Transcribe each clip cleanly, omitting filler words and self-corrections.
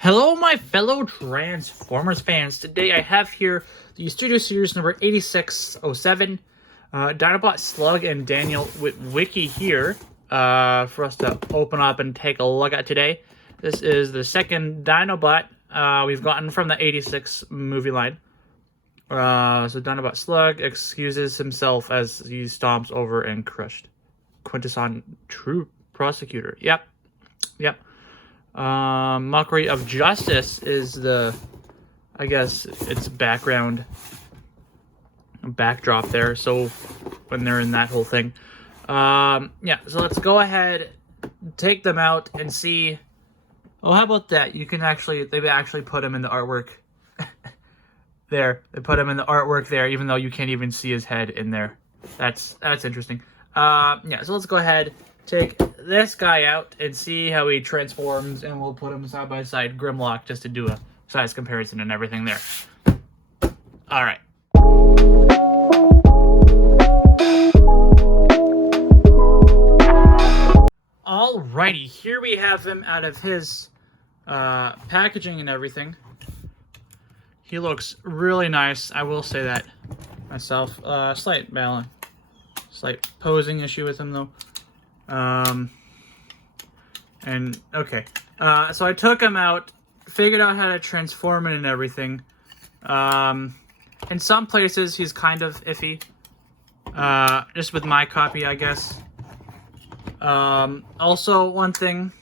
Hello, my fellow Transformers fans. Today I have here the Studio Series number 8607, Dinobot Slug and Daniel Witwicky here for us to open up and take a look at today. This is the second Dinobot we've gotten from the 86 movie line. So Dinobot Slug excuses himself as he stomps over and crushed. Quintesson True Prosecutor. Yep. Mockery of Justice is the, I guess, it's background backdrop there. So when they're in that whole thing, yeah. So let's go ahead, take them out and see. Oh, how about that? You can actually, they actually put him in the artwork there. They put him in the artwork there, even though you can't even see his head in there. That's interesting. Yeah. So let's go ahead, take this guy out and see how he transforms, and we'll put him side by side Grimlock just to do a size comparison and everything there. All right. Alrighty, here we have him out of his packaging and everything. He looks really nice, I will say that myself. Slight posing issue with him though. And okay, so I took him out, figured out how to transform it and everything. In some places he's kind of iffy, just with my copy, I guess. Also, one thing,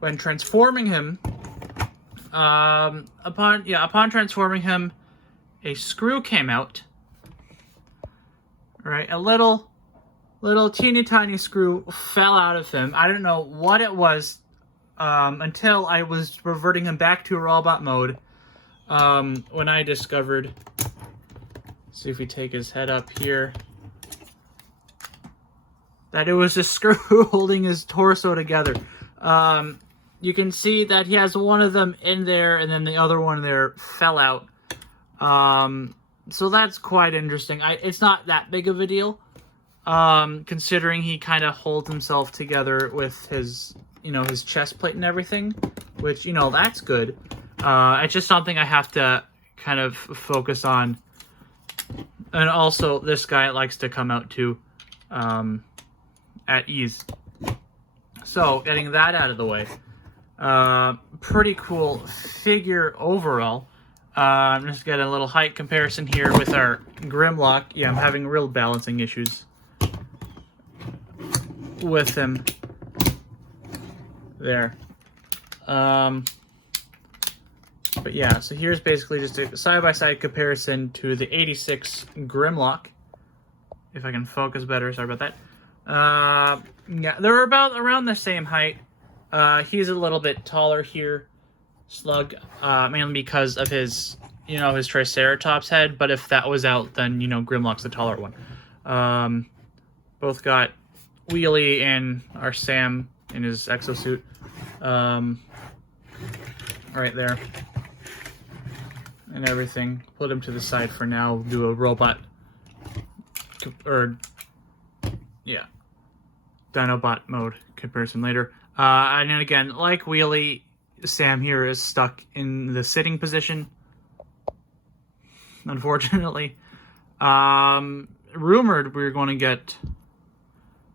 when transforming him, upon transforming him, a screw came out. Right, a little teeny tiny screw fell out of him. I don't know what it was until I was reverting him back to robot mode when I discovered. See if we take his head up here. That it was a screw holding his torso together. You can see that he has one of them in there, and then the other one there fell out. So that's quite interesting. It's not that big of a deal, considering he kind of holds himself together with his, his chest plate and everything, which, that's good. It's just something I have to kind of focus on. And also, this guy likes to come out too, at ease. So, getting that out of the way. Pretty cool figure overall. I'm just getting a little height comparison here with our Grimlock. Yeah, I'm having real balancing issues with him there. But yeah, so here's basically just a side-by-side comparison to the 86 Grimlock. If I can focus better, sorry about that. Yeah, they're about around the same height. He's a little bit taller here, Slug, mainly because of his, his Triceratops head, but if that was out, then, Grimlock's the taller one. Both got Wheelie and our Sam in his exosuit, right there, and everything. Put him to the side for now, do a robot, yeah, Dinobot mode comparison later. And then again, like Wheelie, Sam here is stuck in the sitting position, unfortunately. Rumored we were going to get,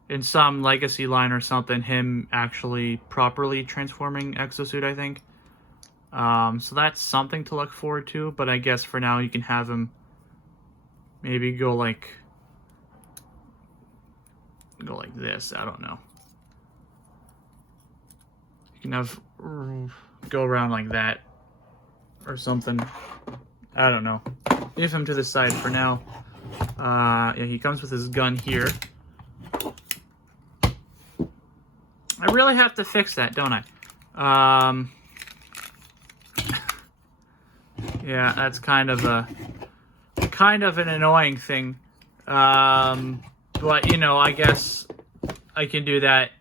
in some legacy line or something, him actually properly transforming exosuit, I think. So that's something to look forward to, but I guess for now you can have him maybe go like this, I don't know. You can have go around like that or something. I don't know. Leave him to the side for now. Yeah, he comes with his gun here. I really have to fix that, don't I? Yeah, that's kind of an annoying thing. But I guess I can do that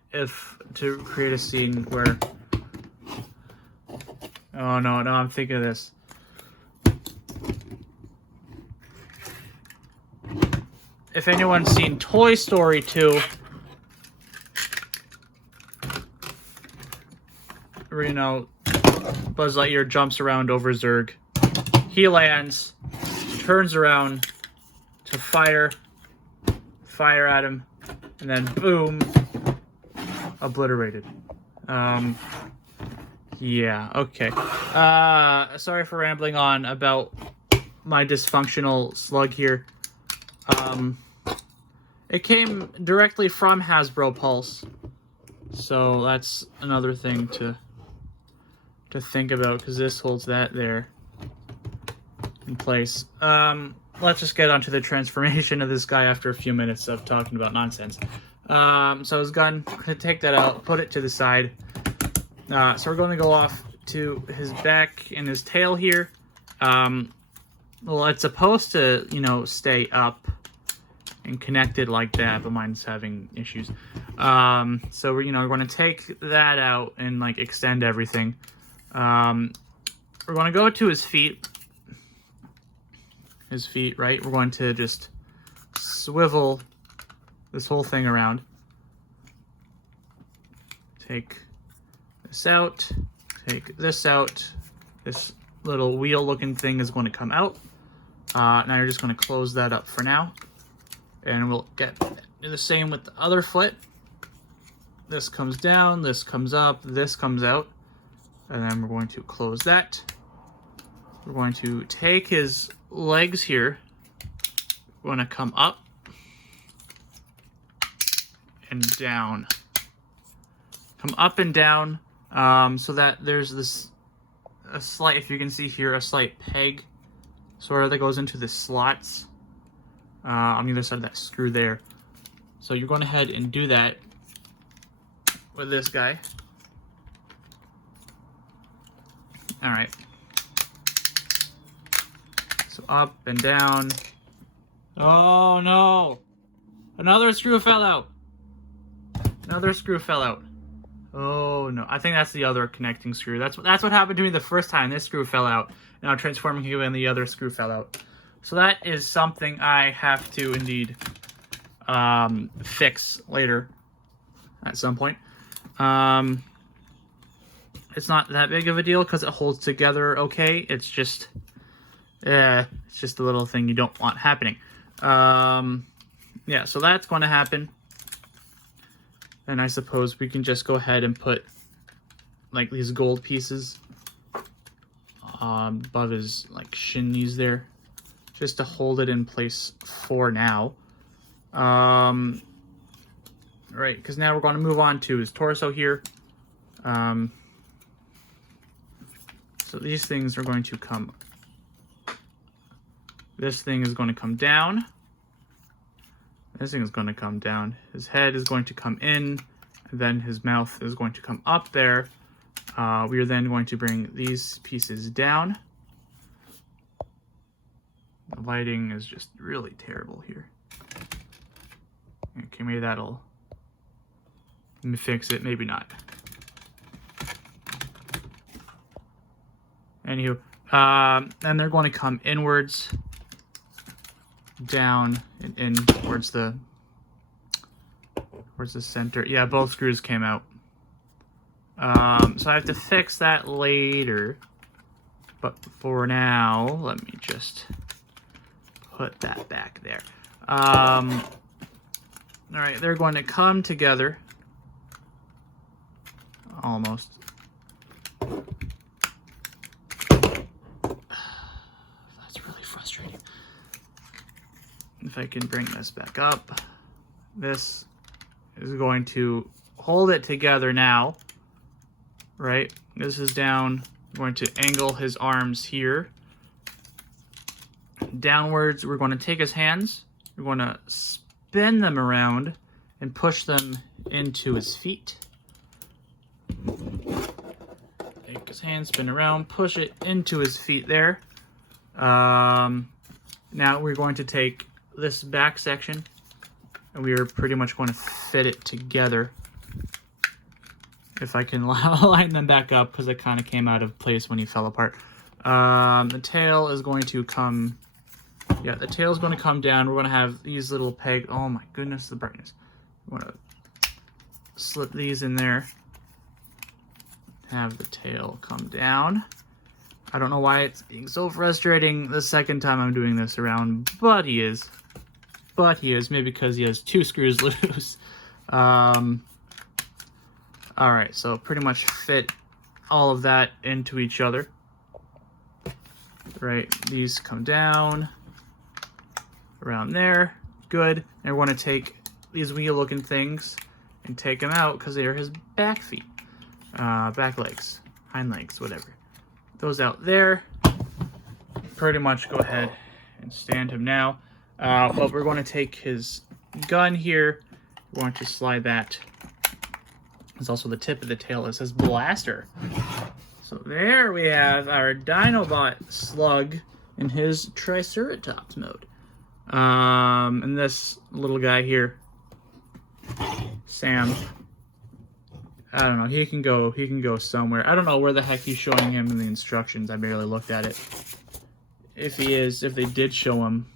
to create a scene where. Oh no, I'm thinking of this. If anyone's seen Toy Story 2, Buzz Lightyear jumps around over Zurg. He lands, turns around to fire at him, and then boom, obliterated. Yeah, okay. Sorry for rambling on about my dysfunctional slug here. It came directly from Hasbro Pulse, so that's another thing to think about, because this holds that there in place. Let's just get onto the transformation of this guy after a few minutes of talking about nonsense. So his gun, I'm gonna take that out, put it to the side. So we're going to go off to his back and his tail here. Well, it's supposed to, you know, stay up and connected like that, but mine's having issues. So we're, we're going to take that out and like extend everything. We're going to go to his feet. Right? We're going to just swivel this whole thing around. Take this out. Take this out. This little wheel looking thing is going to come out. Now you're just going to close that up for now. And we'll do the same with the other foot. This comes down, this comes up, this comes out. And then we're going to close that. We're going to take his legs here. We're going to come up and down. Come up and down, so that there's a slight, if you can see here, a slight peg sort of that goes into the slots on either side of that screw there. So you're going ahead and do that with this guy. All right. So up and down. Oh no! Another screw fell out. Another screw fell out. Oh no! I think that's the other connecting screw. That's what happened to me the first time. This screw fell out. Now transforming you and the other screw fell out. So that is something I have to indeed fix later at some point. It's not that big of a deal because it holds together okay. It's just a little thing you don't want happening. Yeah, so that's going to happen. And I suppose we can just go ahead and put like these gold pieces above his like shin knees there, just to hold it in place for now. Right, because now we're going to move on to his torso here. So these things are going to come. This thing is going to come down. This thing is going to come down. His head is going to come in, and then his mouth is going to come up there. We are then going to bring these pieces down. The lighting is just really terrible here. Okay, maybe that'll fix it, maybe not. Anywho, and they're going to come inwards, down, and in towards the center. Yeah, both screws came out. So I have to fix that later. But for now, let me just put that back there. All right, they're going to come together. Almost. That's really frustrating. If I can bring this back up, this is going to hold it together now, right? This is down. I'm going to angle his arms here. Downwards, we're going to take his hands. We're going to spin them around and push them into his feet. Take his hands, spin around, push it into his feet there. Now we're going to take this back section and we are pretty much going to fit it together. If I can line them back up, because it kind of came out of place when he fell apart. The tail is going to come... Yeah, the tail is going to come down. We're going to have these little pegs. Oh my goodness, the brightness. We're going to slip these in there. have the tail come down. I don't know why it's being so frustrating the second time I'm doing this around, but he is. Maybe because he has 2 screws loose. Alright, so pretty much fit all of that into each other. Right, these come down around there. Good. And we're going to take these wheel-looking things and take them out because they are his back feet. Back legs, hind legs, whatever. Those out there. Pretty much go ahead and stand him now. But we're going to take his gun here. We're going to slide that. It's also the tip of the tail. It says blaster. So there we have our Dinobot Slug in his Triceratops mode. And this little guy here, Sam, I don't know, he can go somewhere. I don't know where the heck he's showing him in the instructions. I barely looked at it. If they did show him,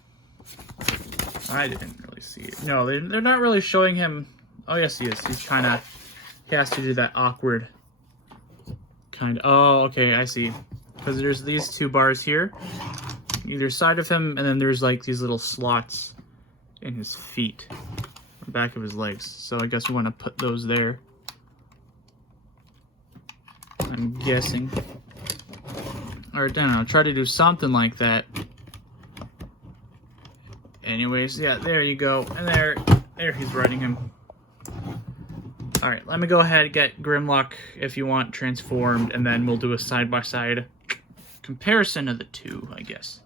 I didn't really see it. No, they're not really showing him. Oh yes, he is. He has to do that awkward kind of. Oh, okay, I see. Because there's these 2 bars here, either side of him, and then there's like these little slots in his feet, the back of his legs. So I guess we want to put those there. I'm guessing. Or I don't know, try to do something like that. Anyways, yeah, there you go. And there he's riding him. Alright, let me go ahead and get Grimlock, if you want, transformed, and then we'll do a side-by-side comparison of the 2, I guess.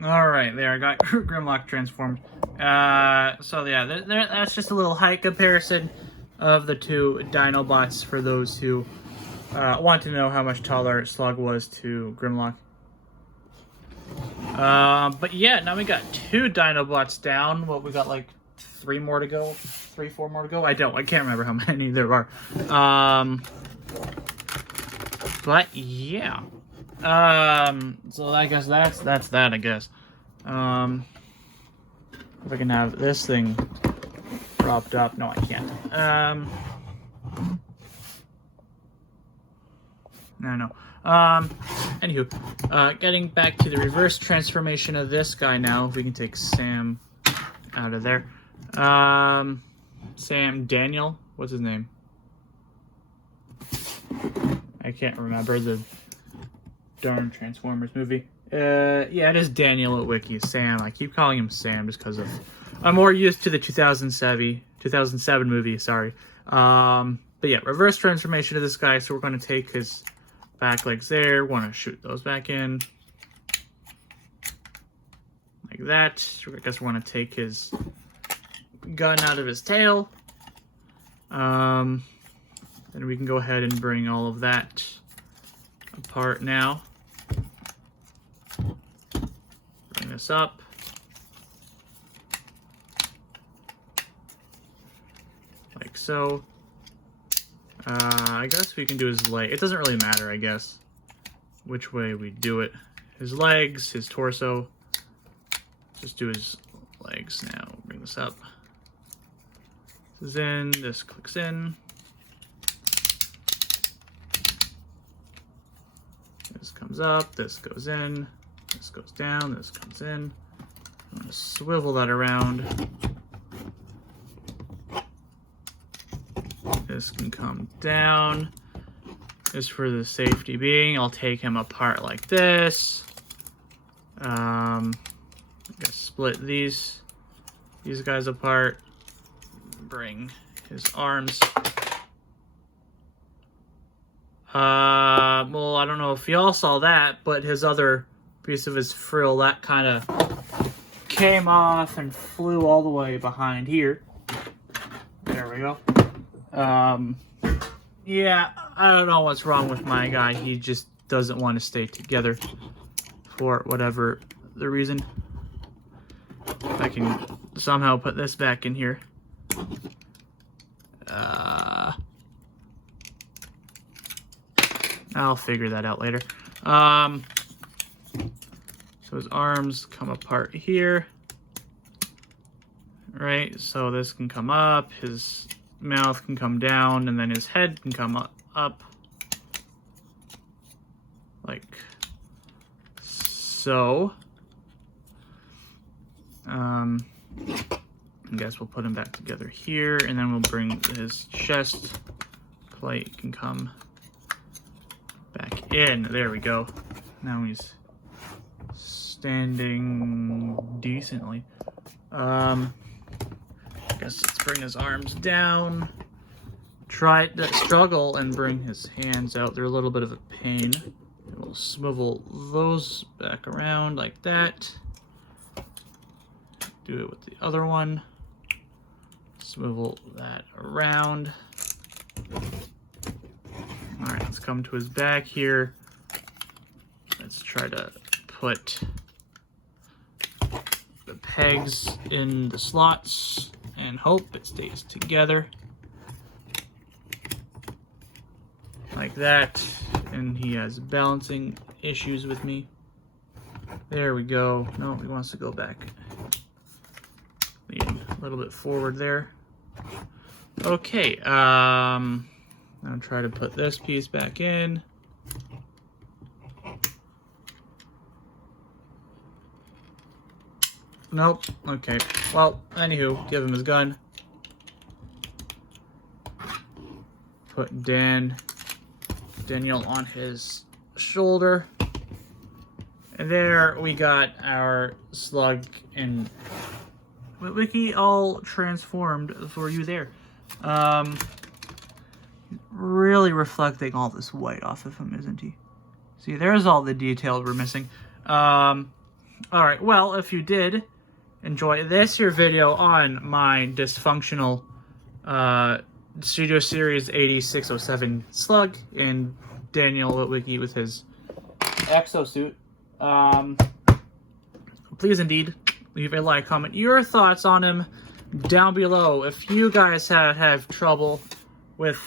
Alright, there, I got Grimlock transformed. So yeah, that's just a little height comparison of the 2 Dinobots for those who want to know how much taller Slug was to Grimlock. But yeah, now we got 2 Dinobots down. Well, we got like 3 more to go. 3, 4 more to go. I can't remember how many there are. But yeah. So I guess that's that, I guess. If I can have this thing propped up. No, I can't. No. Anywho, getting back to the reverse transformation of this guy now. If we can take Sam out of there. Sam Daniel, what's his name? I can't remember the darn Transformers movie. Yeah, it is Daniel Witwicky. Sam. I keep calling him Sam just because I'm more used to the 2007 movie. Sorry. But yeah, reverse transformation of this guy. So we're going to take his back legs there. Want to shoot those back in like that. I guess we want to take his gun out of his tail. Then we can go ahead and bring all of that apart now. Bring this up. Like so. I guess we can do his leg. It doesn't really matter, I guess, which way we do it. His legs, his torso. Just do his legs now. Bring this up. This is in. This clicks in. This comes up. This goes in. This goes down. This comes in. I'm going to swivel that around. This can come down. Just for the safety being, I'll take him apart like this. I guess split these guys apart. Bring his arms. Well, I don't know if y'all saw that, but his other piece of his frill, that kind of came off and flew all the way behind here. There we go. Yeah, I don't know what's wrong with my guy. He just doesn't want to stay together for whatever the reason. If I can somehow put this back in here. I'll figure that out later. So his arms come apart here. Right, so this can come up. His mouth can come down, and then his head can come up like so. I guess we'll put him back together here, and then we'll bring his chest plate can come back in. There we go. Now he's standing decently. I guess let's bring his arms down. Try to struggle and bring his hands out. They're a little bit of a pain. We'll swivel those back around like that. Do it with the other one. Swivel that around. Alright, let's come to his back here. Let's try to put the pegs in the slots and hope it stays together. Like that. And he has balancing issues with me. There we go. No, he wants to go back. Lean a little bit forward there. Okay, I'm gonna try to put this piece back in. Nope. Okay. Well, anywho, give him his gun. Put Daniel on his shoulder. And there we got our slug and Witwicky all transformed for you there. Really reflecting all this white off of him, isn't he? See, there's all the detail we're missing. Alright, well, if you did enjoy this here video on my dysfunctional Studio Series 8607 slug and Daniel Witwicky with his exosuit, please indeed leave a like, comment your thoughts on him down below. If you guys have trouble with,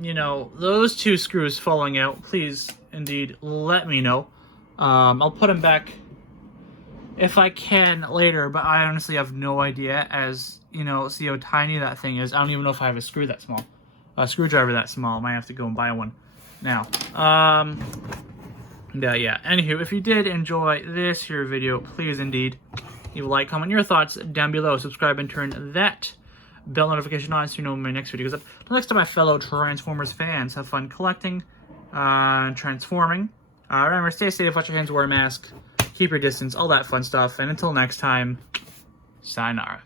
you know, those two screws falling out, please indeed let me know. I'll put them back if I can later, but I honestly have no idea, as, you know, see how tiny that thing is. I don't even know if I have a screwdriver that small. I might have to go and buy one now. Yeah. Anywho, if you did enjoy this here video, please indeed leave a like, comment your thoughts down below, subscribe, and turn that bell notification on so you know when my next video goes up. Until next time, my fellow Transformers fans, have fun collecting, transforming. Remember, stay safe, wash your hands, wear a mask, keep your distance, all that fun stuff. And until next time, sayonara.